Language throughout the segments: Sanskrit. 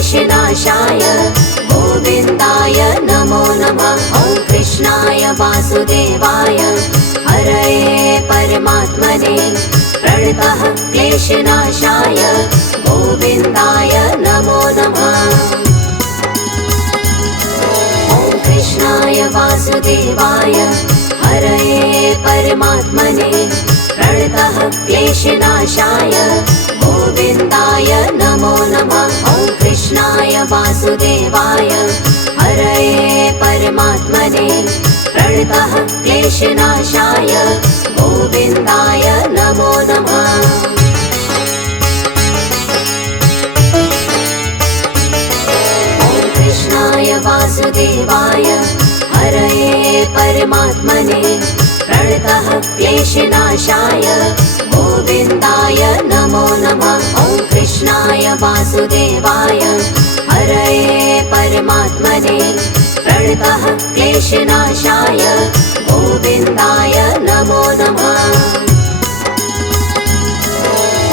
क्लेशनाशाय गोविन्दाय नमो नमः। ॐ कृष्णाय वासुदेवाय हरये परमात्मने प्रणतः क्लेशनाशाय गोविन्दाय नमो नमः। ॐ कृष्णाय वासुदेवाय हरये परमात्मने प्रणतः क्लेशनाशाय गोविन्दाय नमो नमः। ॐ कृष्णाय वासुदेवाय हरये परमात्मने प्रणतः क्लेशनाशाय गोविन्दाय नमो नमः। ॐ कृष्णाय वासुदेवाय हरये परमात्मने प्रणतः क्लेशनाशाय गोविन्दाय नमो नमः। ॐ कृष्णाय वासुदेवाय हरये परमात्मने प्रणतः क्लेशनाशाय गोविन्दाय नमो नमः।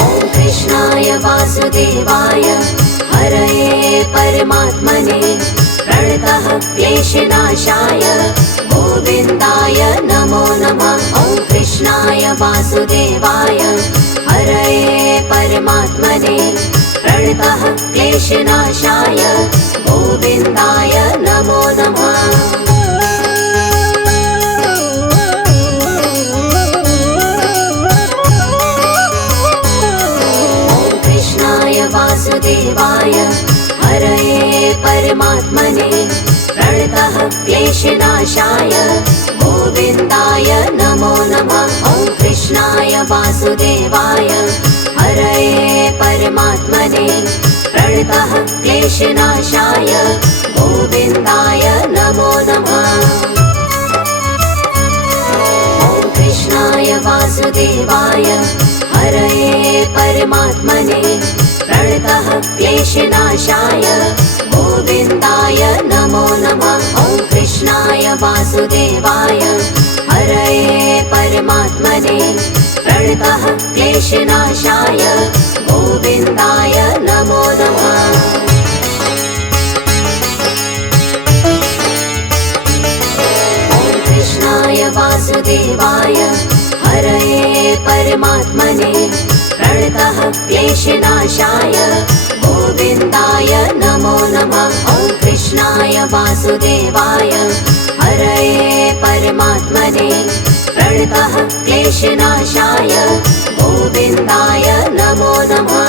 ॐ कृष्णाय वासुदेवाय हरये परमात्मने प्रणतः क्लेशनाशाय गोविन्दाय नमो नमः। ॐ कृष्णाय वासुदेवाय हरये परमात्मने प्रणतः क्लेशनाशाय गोविन्दाय नमो नमः। ॐ कृष्णाय वासुदेवाय हरये परमात्मने प्रणतः क्लेशनाशाय गोविन्दाय नमो नमः। ॐ कृष्णाय वासुदेवाय हरये परमात्मने प्रणतः क्लेशनाशाय गोविन्दाय नमो नमः। ॐ कृष्णाय वासुदेवाय हरये परमात्मने प्रणतः क्लेशनाशाय गोविन्दाय नमो नमः। ॐ कृष्णाय वासुदेवाय हरये परमात्मने प्रणतः क्लेशनाशाय गोविन्दाय नमो नमः। ॐ कृष्णाय वासुदेवाय हरये परमात्मने प्रणतः क्लेशनाशाय गोविन्दाय नमो नमः। ॐ कृष्णाय वासुदेवाय हरये परमात्मने प्रणतः क्लेशनाशाय गोविन्दाय नमो नमः।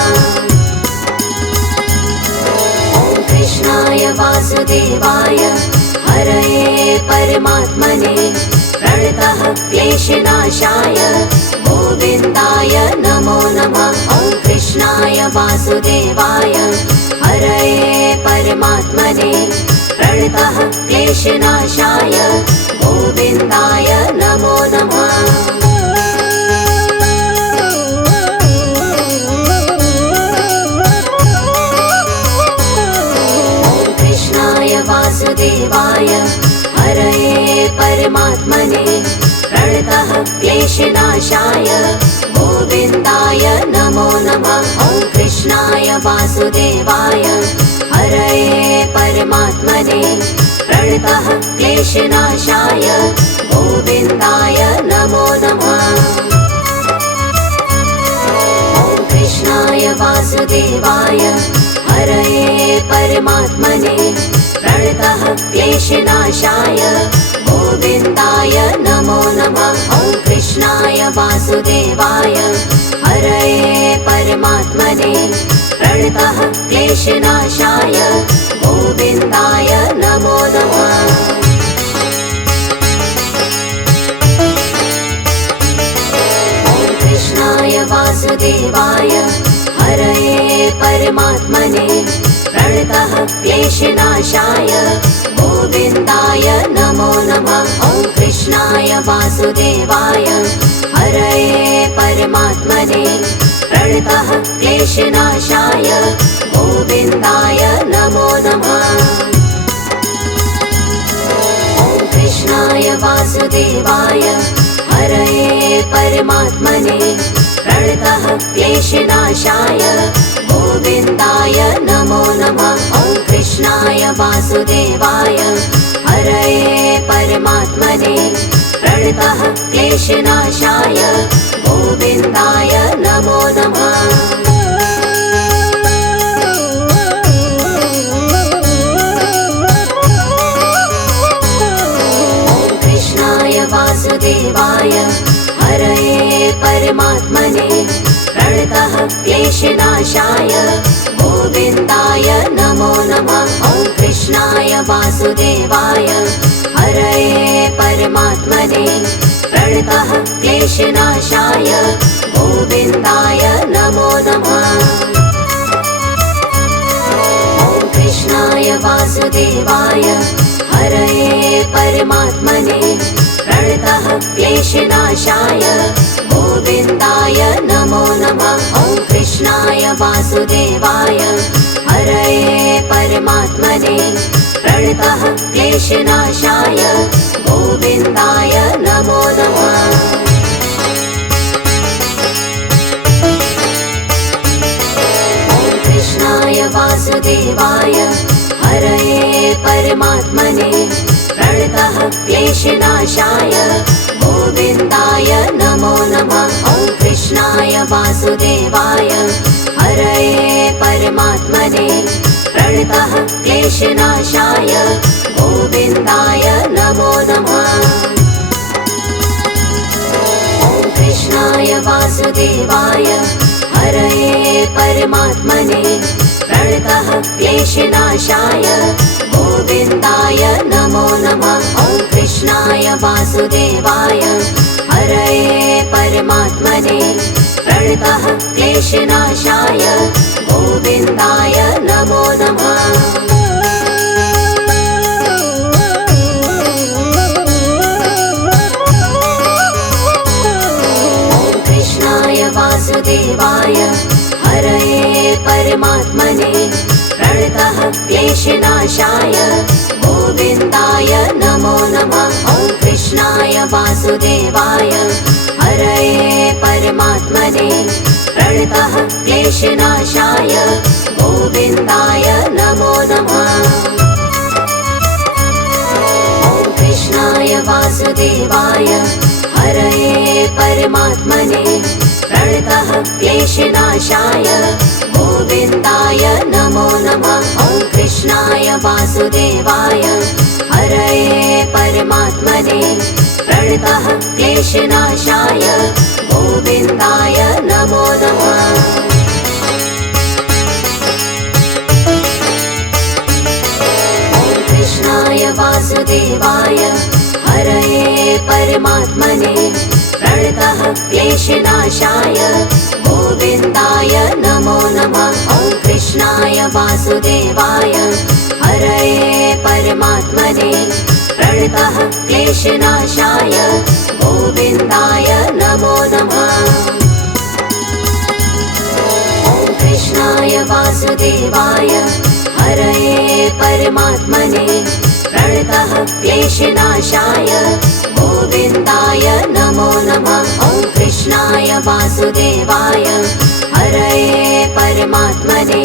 ॐ कृष्णाय वासुदेवाय हरये परमात्मने प्रणतः क्लेशनाशाय गोविन्दाय नमो नमः। ॐ कृष्णाय वासुदेवाय हरये परमात्मने प्रणतः क्लेशनाशाय गोविन्दाय नमो नमः। ॐ कृष्णाय वासुदेवाय हरये परमात्मने प्रणतः क्लेशनाशाय गोविन्दाय नमो नमः। ॐ कृष्णाय वासुदेवाय हरये परमात्मने प्रणतः क्लेशनाशाय गोविन्दाय नमो नमः। ॐ कृष्णाय वासुदेवाय हरये परमात्मने प्रणतः क्लेशनाशाय गोविन्दाय नमो नमः। ॐ कृष्णाय वासुदेवाय हरये परमात्मने प्रणतः क्लेशनाशाय गोविन्दाय नमो नमः। ॐ कृष्णाय वासुदेवाय हरये परमात्मने प्रणतः क्लेशनाशाय गोविन्दाय नमो नमः। ॐ कृष्णाय वासुदेवाय हरये परमात्मने प्रणतः क्लेशनाशाय गोविन्दाय नमो नमः। ॐ कृष्णाय वासुदेवाय हरये परमात्मने प्रणतः क्लेशनाशाय गोविन्दाय नमो नमः। वासुदेवाय हरये परमात्मने प्रणतः क्लेशनाशाय गोविन्दाय नमो नमः। वासुदेवाय हरये परमात्मने प्रणतः क्लेशनाशाय गोविन्दाय नमो नमः। ॐ कृष्णाय वासुदेवाय हरये परमात्मने प्रणतः क्लेशनाशाय गोविन्दाय नमो नमः। ॐ कृष्णाय वासुदेवाय हरये परमात्मने प्रणतः क्लेशनाशाय गोविन्दाय नमो नमः। ॐ कृष्णाय वासुदेवाय हरये परमात्मने प्रणतः क्लेशनाशाय गोविन्दाय नमो नमः। ॐ कृष्णाय वासुदेवाय हरये परमात्मने प्रणतः क्लेशनाशाय गोविन्दाय नमो नमः। ॐ कृष्णाय वासुदेवाय हरये परमात्मने प्रणतः क्लेशनाशाय गोविन्दाय नमो नमः। ॐ कृष्णाय वासुदेवाय हरये परमात्मने प्रणतः क्लेशनाशाय गोविन्दाय नमो नमः। ॐ कृष्णाय वासुदेवाय हरये परमात्मने प्रणतः क्लेशनाशाय गोविन्दाय नमो नमः। ॐ कृष्णाय वासुदेवाय हरये परमात्मने प्रणतः क्लेशनाशाय गोविन्दाय नमो नमः। ॐ कृष्णाय वासुदेवाय हरये परमात्मने प्रणतः क्लेशनाशाय गोविन्दाय नमो नमः। ॐ कृष्णाय वासुदेवाय हरये परमात्मने प्रणतः क्लेशनाशाय गोविन्दाय नमो नमः। ॐ कृष्णाय वासुदेवाय हरये परमात्मने प्रणतः क्लेशनाशाय गोविन्दाय नमो नमः। ॐ कृष्णाय वासुदेवाय हरये परमात्मने प्रणतः क्लेशनाशाय गोविन्दाय नमो नमः। ॐ कृष्णाय वासुदेवाय हरये परमात्मने प्रणतः क्लेशनाशाय गोविन्दाय नमो नमः। ॐ कृष्णाय वासुदेवाय हरये परमात्मने प्रणतः क्लेशनाशाय गोविन्दाय नमो नमः। ॐ कृष्णाय वासुदेवाय हरये परमात्मने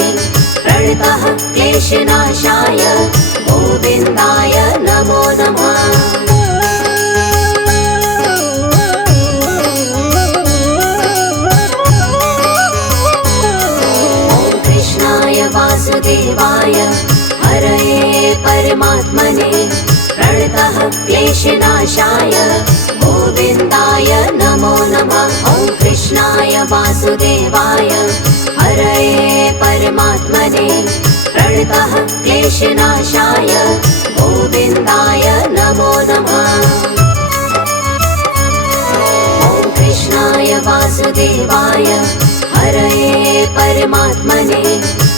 प्रणतः क्लेशनाशाय गोविन्दाय नमो नमः। ॐ कृष्णाय वासुदेवाय हरये परमात्मने प्रणतः क्लेशनाशाय गोविन्दाय नमो नमः। ॐ कृष्णाय वासुदेवाय हरये परमात्मने प्रणतः क्लेशनाशाय गोविन्दाय नमो नमः। ॐ कृष्णाय वासुदेवाय हरये परमात्मने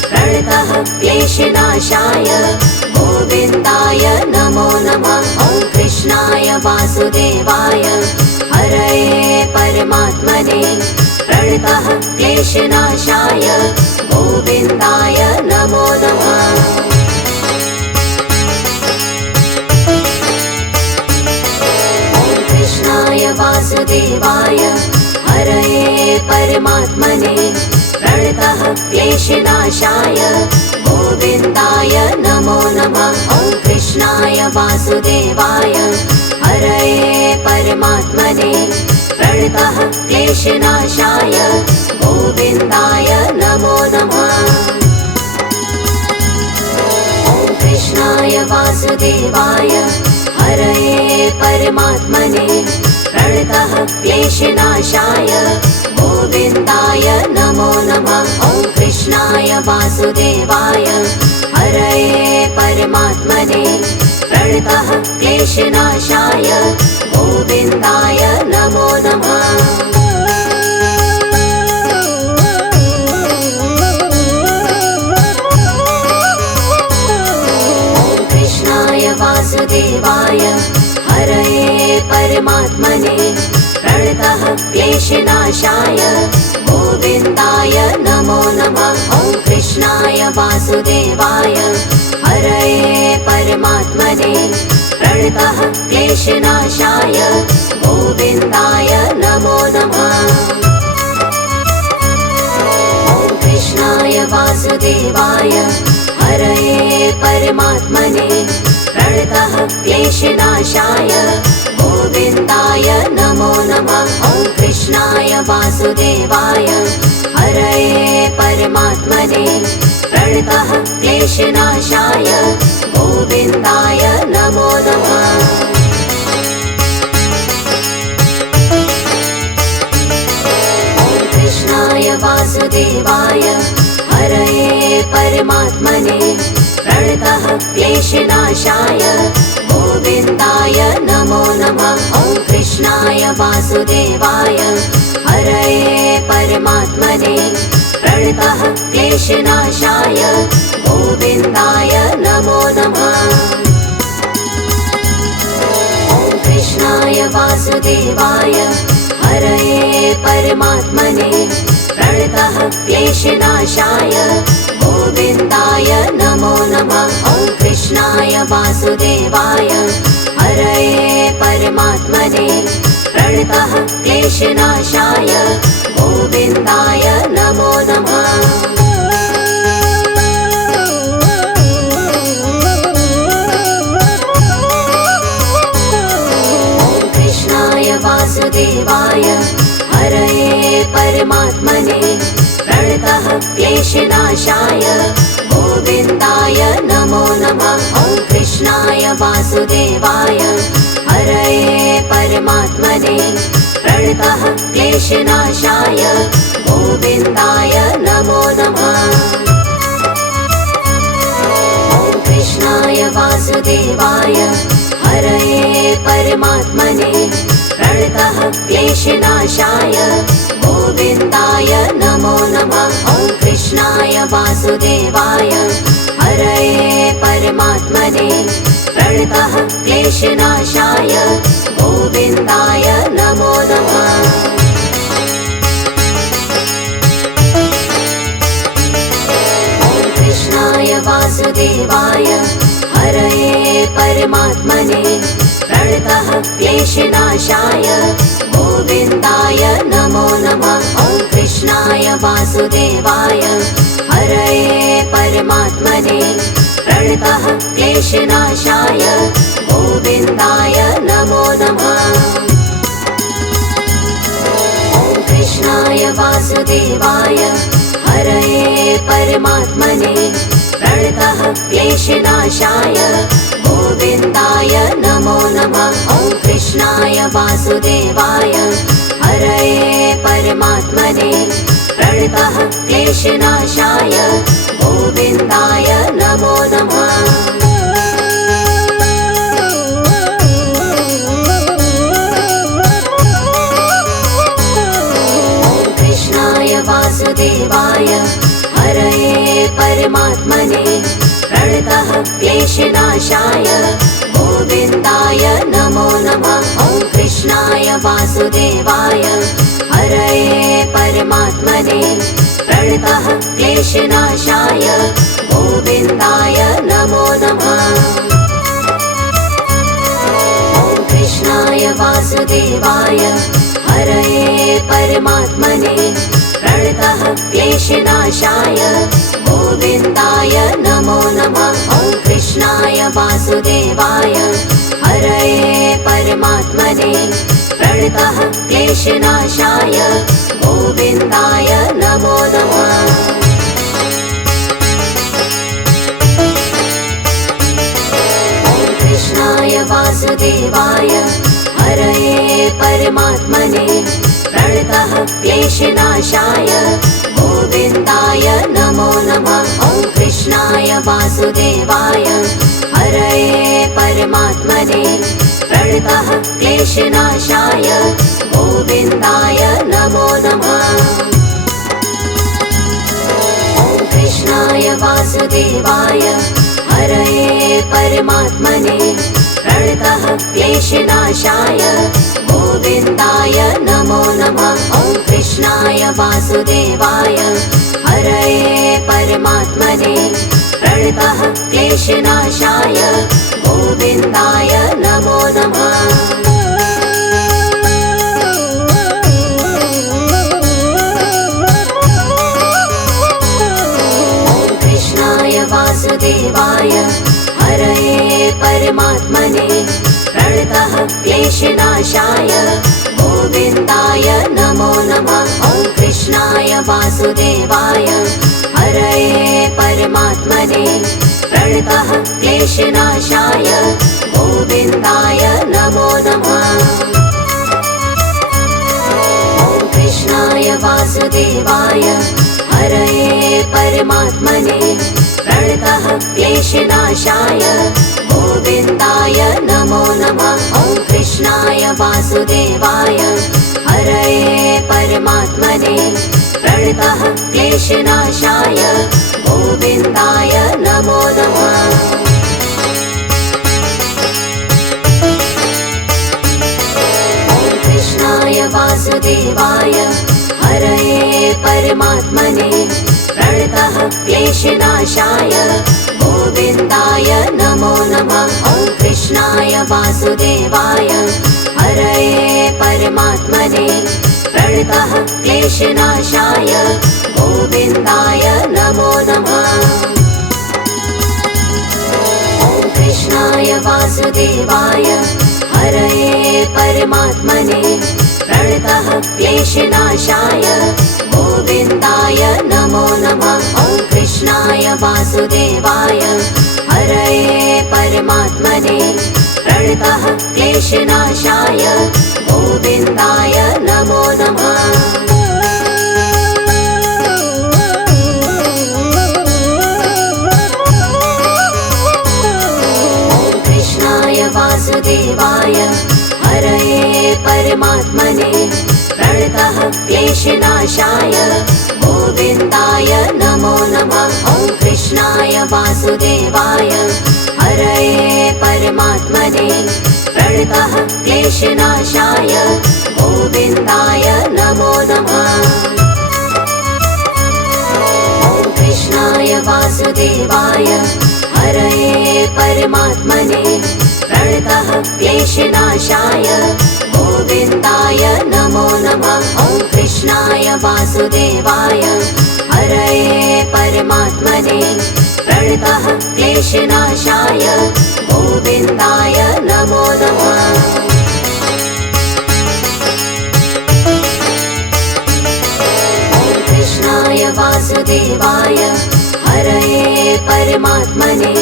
प्रणतः क्लेशनाशाय गोविन्दाय नमो नमः। ॐ कृष्णाय वासुदेवाय हरये परमात्मने प्रणतः क्लेशनाशाय गोविन्दाय नमो नमः। ॐ कृष्णाय वासुदेवाय हरये परमात्मने प्रणतः क्लेशनाशाय गोविन्दाय नमो नमः। ॐ वासुदेवाय हरये परमात्मने प्रणतः क्लेशनाशाय गोविन्दाय नमो नमः। ॐ कृष्णाय वासुदेवाय हरये परमात्मने प्रणतः क्लेशनाशाय गोविन्दाय नमो नमः। ॐ कृष्णाय वासुदेवाय हरये परमात्मने प्रणतः क्लेशनाशाय गोविन्दाय नमो नमः। ॐ कृष्णाय वासुदेवाय हरये परमात्मने प्रणतः क्लेशनाशाय गोविन्दाय नमो नमः। ॐ कृष्णाय वासुदेवाय हरये परमात्मने प्रणतः क्लेशनाशाय गोविन्दाय नमो नमः। ॐ कृष्णाय वासुदेवाय हरये परमात्मने प्रणतः क्लेशनाशाय गोविन्दाय नमो नमः। ॐ कृष्णाय वासुदेवाय हरये परमात्मने प्रणतः क्लेशनाशाय गोविन्दाय नमो नमः। ॐ कृष्णाय वासुदेवाय हरये परमात्मने प्रणतः क्लेशनाशाय गोविन्दाय नमो नमः। ॐ कृष्णाय वासुदेवाय हरये परमात्मने प्रणतः क्लेशनाशाय गोविन्दाय नमो नमः। ॐ कृष्णाय वासुदेवाय हरये परमात्मने प्रणतः क्लेशनाशाय गोविन्दाय नमो नमः। ॐ कृष्णाय वासुदेवाय हरये परमात्मने प्रणतः क्लेशनाशाय गोविन्दाय नमो नमः। ॐ कृष्णाय वासुदेवाय हरये परमात्मने प्रणतः क्लेशनाशाय गोविन्दाय नमो नमः। ॐ कृष्णाय वासुदेवाय हरये परमात्मने प्रणतः क्लेशनाशाय गोविन्दाय नमो नमः। ॐ कृष्णाय वासुदेवाय हरये परमात्मने प्रणतः क्लेशनाशाय गोविन्दाय नमो नमः। ॐ कृष्णाय वासुदेवाय हरये परमात्मने प्रणतः क्लेशनाशाय गोविन्दाय नमो नमः। ॐ कृष्णाय वासुदेवाय हरये परमात्मने प्रणतः क्लेशनाशाय गोविन्दाय नमो नमः। ॐ कृष्णाय वासुदेवाय हरये परमात्मने प्रणतः क्लेशनाशाय गोविन्दाय नमो नमः। ॐ कृष्णाय वासुदेवाय हरये परमात्मने प्रणतः क्लेशनाशाय गोविन्दाय नमो नमः। ॐ कृष्णाय वासुदेवाय हरये परमात्मने प्रणतः क्लेशनाशाय गोविन्दाय नमो नमः। ॐ कृष्णाय वासुदेवाय हरये परमात्मने प्रणतः क्लेशनाशाय गोविन्दाय नमो नमः। ॐ कृष्णाय वासुदेवाय हरये परमात्मने प्रणतः क्लेशनाशाय गोविन्दाय नमो नमः। ॐ कृष्णाय वासुदेवाय हरये परमात्मने प्रणतः क्लेशनाशाय गोविन्दाय नमो नमः। ॐ कृष्णाय वासुदेवाय वासुदेवाय हरये परमात्मने प्रणतः क्लेशनाशाय गोविन्दाय नमो नमः। कृष्णाय वासुदेवाय हरये परमात्मने प्रणतः क्लेशनाशाय गोविन्दाय नमो नमः। ॐ कृष्णाय वासुदेवाय हरये परमात्मने प्रणतः क्लेशनाशाय गोविन्दाय नमो नमः। ॐ कृष्णाय वासुदेवाय हरये परमात्मने प्रणतः क्लेशनाशाय गोविन्दाय नमो नमः। ॐ कृष्णाय वासुदेवाय हरये परमात्मने प्रणतः क्लेशनाशाय गोविन्दाय नमो नमः। वासुदेवाय हरये परमात्मने प्रणतः क्लेशनाशाय गोविन्दाय नमो नमः। ॐ कृष्णाय वासुदेवाय हरये परमात्मने प्रणतः क्लेशनाशाय गोविन्दाय नमो नमः। ॐ कृष्णाय वासुदेवाय हरये परमात्मने प्रणतः क्लेशनाशाय गोविन्दाय नमो नमः। ॐ कृष्णाय वासुदेवाय हरये परमात्मने प्रणतः क्लेशनाशाय गोविन्दाय नमो नमः। ॐ कृष्णाय वासुदेवाय हरये परमात्मने प्रणतः क्लेशनाशाय गोविन्दाय नमो नमः। ॐ कृष्णाय वासुदेवाय हरये परमात्मने प्रणतः क्लेशनाशाय गोविन्दाय नमो नमः। ॐ कृष्णाय वासुदेवाय हरये परमात्मने प्रणतः क्लेशनाशाय गोविन्दाय नमो नमः। ॐ कृष्णाय वासुदेवाय हरये परमात्मने प्रणतः क्लेशनाशाय गोविन्दाय नमो नमः। ॐ कृष्णाय वासुदेवाय हरये परमात्मने प्रणतः क्लेशनाशाय गोविन्दाय नमो नमः। ॐ कृष्णाय वासुदेवाय हरये परमात्मने प्रणतः क्लेशनाशाय गोविन्दाय नमो नमः। ॐ कृष्णाय वासुदेवाय हरये परमात्मने प्रणतः क्लेशनाशाय गोविन्दाय नमो नमः। ॐ कृष्णाय वासुदेवाय हरये परमात्मने प्रणतः क्लेशनाशाय गोविन्दाय नमो नमः। ॐ कृष्णाय वासुदेवाय हरये परमात्मने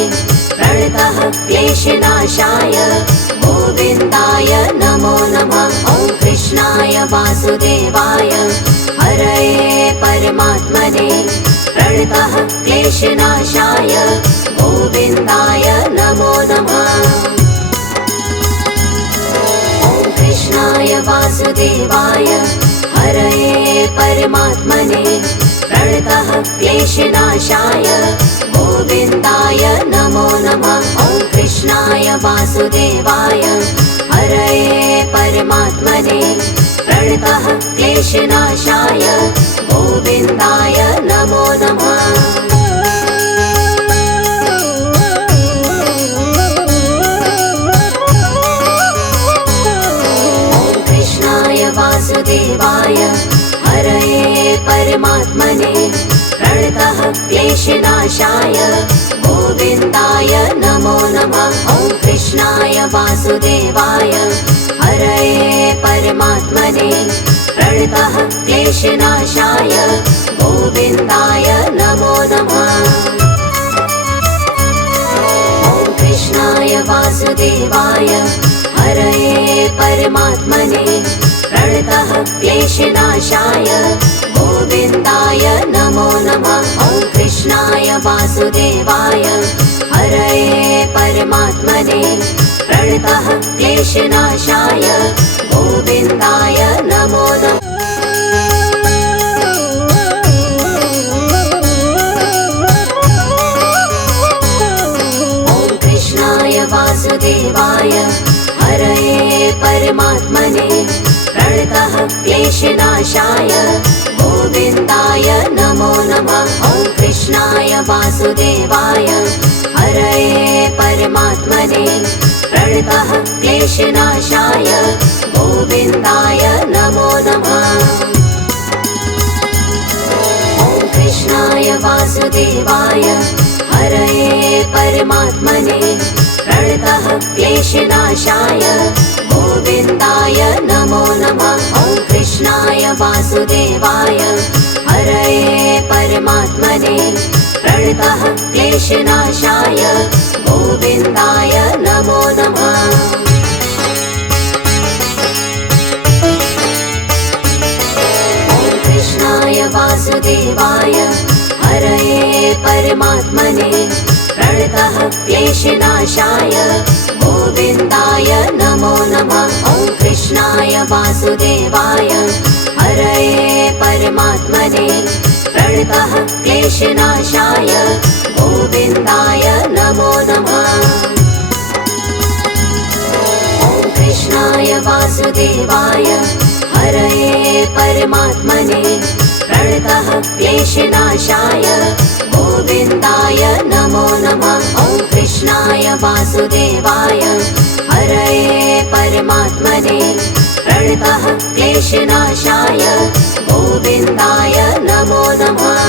प्रणतः क्लेशनाशाय गोविन्दाय नमो नमः। ॐ कृष्णाय वासुदेवाय हरये परमात्मने प्रणतः क्लेशनाशाय गोविन्दाय नमो नमः। ॐ कृष्णाय वासुदेवाय हरये परमात्मने प्रणतः क्लेशनाशाय गोविन्दाय नमो नमः। ॐ कृष्णाय वासुदेवाय हरये परमात्मने प्रणतः क्लेशनाशाय गोविन्दाय नमो नमः। ॐ कृष्णाय वासुदेवाय हरये परमात्मने प्रणतः क्लेशनाशाय गोविन्दाय नमो नमः। कृष्णाय वासुदेवाय हरये परमात्मने प्रणतः क्लेशनाशाय गोविन्दाय नमो नमः। ॐ कृष्णाय वासुदेवाय हरये परमात्मने प्रणतः क्लेशनाशाय गोविन्दाय नमो नमः। ॐ कृष्णाय वासुदेवाय हरये परमात्मने प्रणतः क्लेशनाशाय गोविन्दाय नमो नमः। ॐ कृष्णाय वासुदेवाय हरये परमात्मने प्रणतः क्लेशनाशाय गोविन्दाय नमो नमः। ॐ कृष्णाय वासुदेवाय हरये परमात्मने प्रणतः क्लेशनाशाय गोविन्दाय नमो नमः। ॐ कृष्णाय वासुदेवाय हरये परमात्मने प्रणतः क्लेशनाशाय गोविन्दाय नमो नमः। ॐ कृष्णाय वासुदेवाय हरये परमात्मने प्रणतः क्लेशनाशाय गोविन्दाय नमो नमः। ॐ कृष्णाय वासुदेवाय हरये परमात्मने प्रणतः क्लेशनाशाय गोविन्दाय नमो नमः। ॐ कृष्णाय वासुदेवाय हरये परमात्मने प्रणतः क्लेशनाशाय गोविन्दाय नमो नमः। ॐ कृष्णाय वासुदेवाय हरये परमात्मने प्रणतः क्लेशनाशाय गोविन्दाय नमो नमः। ॐ कृष्णाय वासुदेवाय हरये परमात्मने प्रणतः क्लेशनाशाय गोविन्दाय नमो नमः।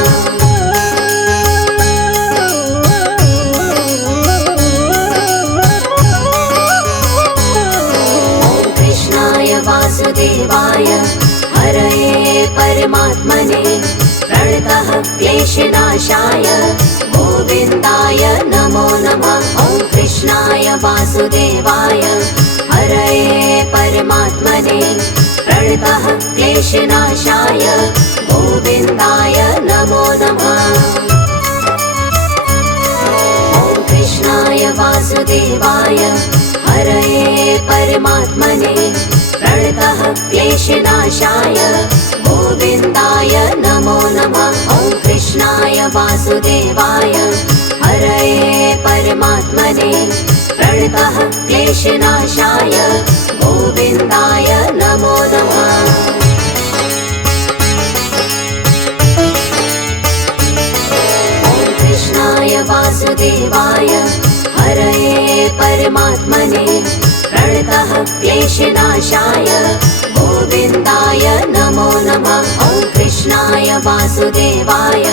ॐ कृष्णाय वासुदेवाय हरये परमात्मने प्रणतः क्लेशनाशाय गोविन्दाय नमो नमः। ॐ कृष्णाय वासुदेवाय हरये परमात्मने प्रणतः क्लेशनाशाय गोविन्दाय नमो नमः। ॐ कृष्णाय वासुदेवाय हरये परमात्मने प्रणतः क्लेशनाशाय गोविन्दाय नमो नमः। ॐ कृष्णाय वासुदेवाय हरये परमात्मने प्रणतः क्लेशनाशाय गोविन्दाय नमो नमः। ॐ कृष्णाय वासुदेवाय हरये परमात्मने प्रणतः क्लेशनाशाय गोविन्दाय नमो नमः। ॐ कृष्णाय वासुदेवाय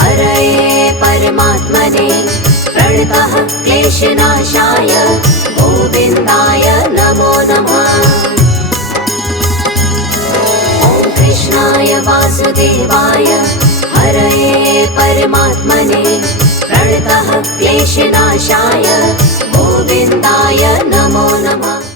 हरये परमात्मने प्रणतः क्लेशनाशाय गोविन्दाय नमो नमः। ॐ कृष्णाय वासुदेवाय हरये परमात्मने प्रणतः क्लेशनाशाय गोविन्दाय नमो नमः।